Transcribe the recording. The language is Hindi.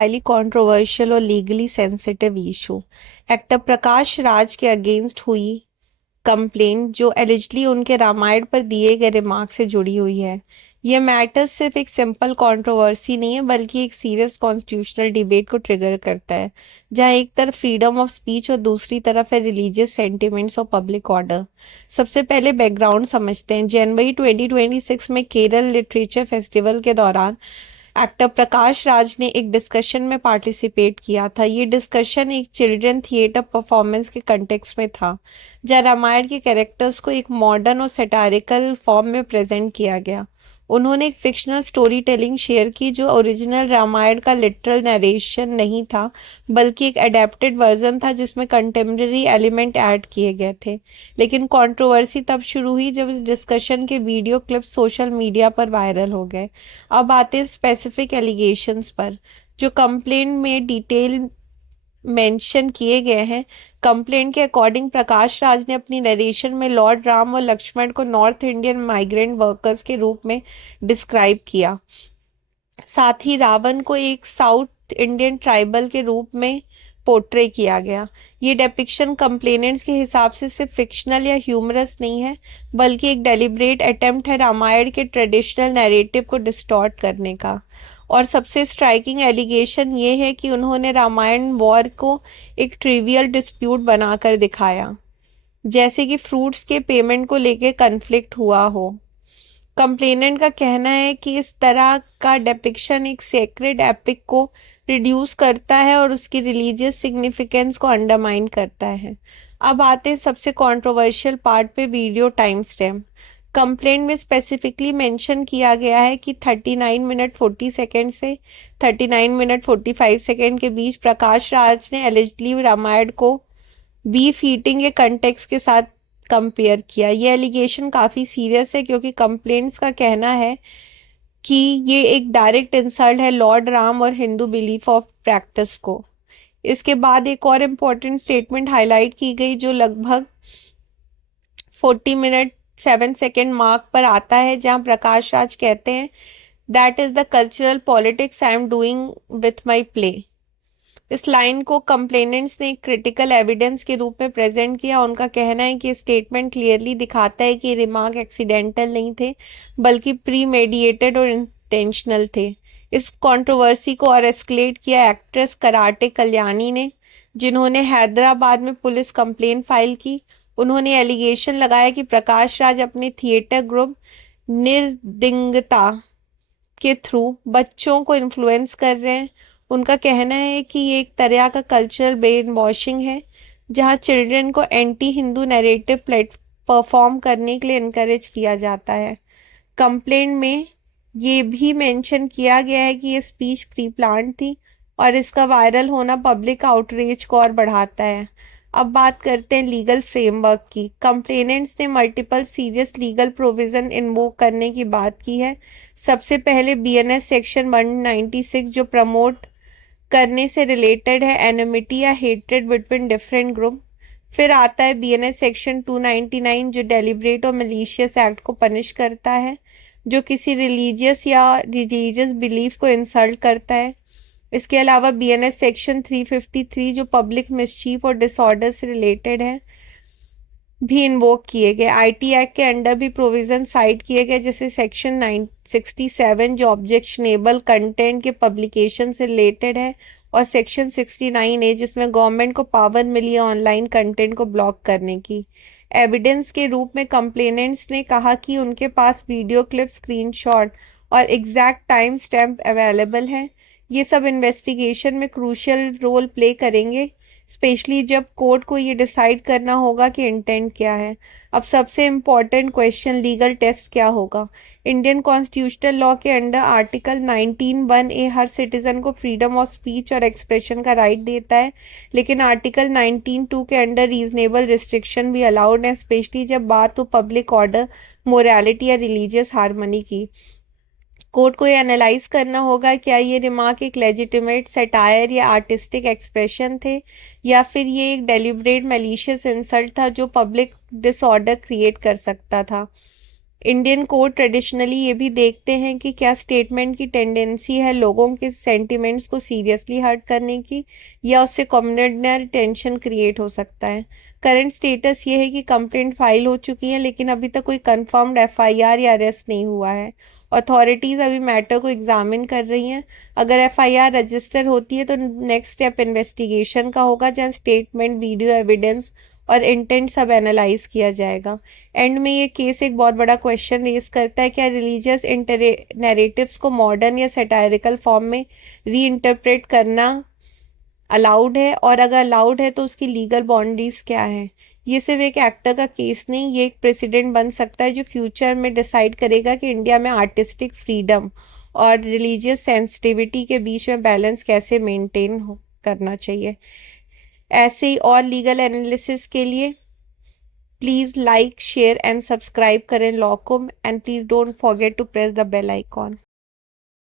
हाईली कंट्रोवर्शियल और legally sensitive issue. Actor Prakash Raj के अगेंस्ट हुई कंप्लेंट जो एलिजली उनके रामायण पर दिए गए रिमार्क से जुड़ी हुई है। यह मैटर सिर्फ एक सिंपल कंट्रोवर्सी नहीं है बल्कि एक सीरियस कॉन्स्टिट्यूशनल डिबेट को ट्रिगर करता है, जहां एक तरफ फ्रीडम ऑफ स्पीच और दूसरी तरफ है रिलीजियस सेंटिमेंट्स और पब्लिक ऑर्डर। सबसे पहले बैकग्राउंड समझते हैं। जनवरी 2026 में केरल लिटरेचर फेस्टिवल के दौरान एक्टर प्रकाश राज ने एक डिस्कशन में पार्टिसिपेट किया था। ये डिस्कशन एक चिल्ड्रन थिएटर परफॉर्मेंस के कंटेक्स्ट में था, जहाँ रामायण के कैरेक्टर्स को एक मॉडर्न और सैटारिकल फॉर्म में प्रेजेंट किया गया। उन्होंने एक फिक्शनल स्टोरी टेलिंग शेयर की जो ओरिजिनल रामायण का लिटरल नरेशन नहीं था, बल्कि एक अडेप्टेड वर्जन था जिसमें कंटेम्प्रेरी एलिमेंट ऐड किए गए थे। लेकिन कंट्रोवर्सी तब शुरू हुई जब इस डिस्कशन के वीडियो क्लिप्स सोशल मीडिया पर वायरल हो गए। अब आते हैं स्पेसिफिक एलिगेशंस पर जो कंप्लेंट में डिटेल मेंशन किए गए हैं। कंप्लेंट के अकॉर्डिंग प्रकाश राज ने अपनी नरेशन में लॉर्ड राम और लक्ष्मण को नॉर्थ इंडियन माइग्रेंट वर्कर्स के रूप में डिस्क्राइब किया। साथ ही रावण को एक साउथ इंडियन ट्राइबल के रूप में पोर्ट्रे किया गया। ये डेपिक्शन कंप्लेनेंट्स के हिसाब से सिर्फ फिक्शनल या ह्यूमरस नहीं है, बल्कि एक डेलिब्रेट अटेम्प्ट है रामायण के ट्रेडिशनल नैरेटिव को डिस्टॉर्ट करने का। और सबसे स्ट्राइकिंग एलिगेशन ये है कि उन्होंने रामायण वॉर को एक ट्रिवियल डिस्प्यूट बनाकर दिखाया, जैसे कि फ्रूट्स के पेमेंट को लेकर कन्फ्लिक्ट हुआ हो। कंप्लेनेंट का कहना है कि इस तरह का डेपिक्शन एक सेक्रेड एपिक को रिड्यूस करता है और उसकी रिलीजियस सिग्निफिकेंस को अंडरमाइन करता है। अब आते हैं सबसे कंट्रोवर्शियल पार्ट पे, वीडियो टाइम स्टैम्प। कंप्लेंट में स्पेसिफिकली मेंशन किया गया है कि 39 मिनट 40 सेकेंड से 39 मिनट 45 सेकेंड के बीच प्रकाश राज ने एलिजिडली रामायण को बीफ ईटिंग के कंटेक्स्ट के साथ कंपेयर किया। ये एलिगेशन काफ़ी सीरियस है क्योंकि कंप्लेंट्स का कहना है कि ये एक डायरेक्ट इंसल्ट है लॉर्ड राम और हिंदू बिलीफ ऑफ प्रैक्टिस को। इसके बाद एक और इम्पोर्टेंट स्टेटमेंट हाईलाइट की गई जो लगभग 40 मिनट 7 सेकेंड मार्क पर आता है, जहां प्रकाश राज कहते हैं that is the cultural politics I am doing with my play. इस लाइन को कंप्लेनेंट्स ने क्रिटिकल एविडेंस के रूप में प्रेजेंट किया। उनका कहना है कि स्टेटमेंट क्लियरली दिखाता है कि रिमार्क एक्सीडेंटल नहीं थे बल्कि प्री मेडिएटेड और इंटेंशनल थे। इस कंट्रोवर्सी को और एस्केलेट किया एक्ट्रेस कराटे कल्याणी ने, जिन्होंने हैदराबाद में पुलिस कंप्लेंट फाइल की। उन्होंने एलिगेशन लगाया कि प्रकाश राज अपने थिएटर ग्रुप निर्दिंगता के थ्रू बच्चों को इन्फ्लुएंस कर रहे हैं। उनका कहना है कि ये एक तरह का कल्चरल ब्रेन वॉशिंग है, जहां चिल्ड्रन को एंटी हिंदू नैरेटिव परफॉर्म करने के लिए इनकरेज किया जाता है। कंप्लेंट में ये भी मेंशन किया गया है कि ये स्पीच प्री प्लान थी और इसका वायरल होना पब्लिक आउटरीच को और बढ़ाता है। अब बात करते हैं लीगल फ्रेमवर्क की। कंप्लेनेंट्स ने multiple serious legal provision invoke करने की बात की है। सबसे पहले बीएनएस सेक्शन 196 जो प्रमोट करने से रिलेटेड है एनिमिटी या हेट्रेड बिटवीन डिफरेंट ग्रुप। फिर आता है बीएनएस सेक्शन 299 जो डेलिब्रेट और मलिशियस एक्ट को पनिश करता है, जो किसी रिलीजियस या रिलीजियस बिलीफ को इंसल्ट करता है। इसके अलावा बीएनएस सेक्शन 353 जो पब्लिक मिसचीफ और डिसऑर्डर से रिलेटेड है भी इन्वोक किए गए। आईटी एक्ट के अंडर भी प्रोविजन साइड किए गए, जैसे सेक्शन 967 जो ऑब्जेक्शनेबल कंटेंट के पब्लिकेशन से रिलेटेड है और सेक्शन 69A जिसमें गवर्नमेंट को पावर मिली है ऑनलाइन कंटेंट को ब्लॉक करने की। एविडेंस के रूप में कंप्लेनेंट्स ने कहा कि उनके पास वीडियो क्लिप, स्क्रीनशॉट और एग्जैक्ट टाइम स्टैम्प अवेलेबल हैं। ये सब इन्वेस्टिगेशन में क्रूशियल रोल प्ले करेंगे, स्पेशली जब कोर्ट को ये डिसाइड करना होगा कि इंटेंट क्या है। अब सबसे इम्पॉर्टेंट क्वेश्चन, लीगल टेस्ट क्या होगा। इंडियन कॉन्स्टिट्यूशनल लॉ के अंडर आर्टिकल 19(1)(a) हर सिटीजन को फ्रीडम ऑफ स्पीच और एक्सप्रेशन का राइट देता है, लेकिन आर्टिकल 19(2) के अंडर रीजनेबल रिस्ट्रिक्शन भी अलाउड है, स्पेशली जब बात हो पब्लिक ऑर्डर, मोरालिटी या रिलीजियस हार्मनी की। कोर्ट को ये एनालाइज करना होगा क्या ये रिमार्क एक लेजिटिमेट सटायर या आर्टिस्टिक एक्सप्रेशन थे, या फिर ये एक डेलिब्रेट मैलिशियस इंसल्ट था जो पब्लिक डिसऑर्डर क्रिएट कर सकता था। इंडियन कोर्ट ट्रेडिशनली ये भी देखते हैं कि क्या स्टेटमेंट की टेंडेंसी है लोगों के सेंटिमेंट्स को सीरियसली हर्ट करने की, या उससे कम्युनल टेंशन क्रिएट हो सकता है। करंट स्टेटस ये है कि कंप्लेंट फाइल हो चुकी है, लेकिन अभी तक कोई कंफर्म्ड एफआईआर या अरेस्ट नहीं हुआ है। अथॉरिटीज़ अभी मैटर को एग्जामिन कर रही हैं। अगर एफआईआर रजिस्टर होती है तो नेक्स्ट स्टेप इन्वेस्टिगेशन का होगा, जहाँ स्टेटमेंट, वीडियो एविडेंस और इंटेंट सब एनालाइज किया जाएगा। एंड में ये केस एक बहुत बड़ा क्वेश्चन रेज करता है, क्या रिलीजियस नैरेटिव्स को मॉडर्न या सैटायरिकल फॉर्म में री इंटरप्रेट करना अलाउड है, और अगर अलाउड है तो उसकी लीगल बाउंड्रीज क्या है। ये सिर्फ एक एक्टर का केस नहीं, ये एक प्रेसिडेंट बन सकता है जो फ्यूचर में डिसाइड करेगा कि इंडिया में आर्टिस्टिक फ्रीडम और रिलीजियस सेंसिटिविटी के बीच में बैलेंस कैसे मेंटेन करना चाहिए। ऐसे ही और लीगल एनालिसिस के लिए please like, share and subscribe करें लॉ को, and please don't forget to press the bell icon.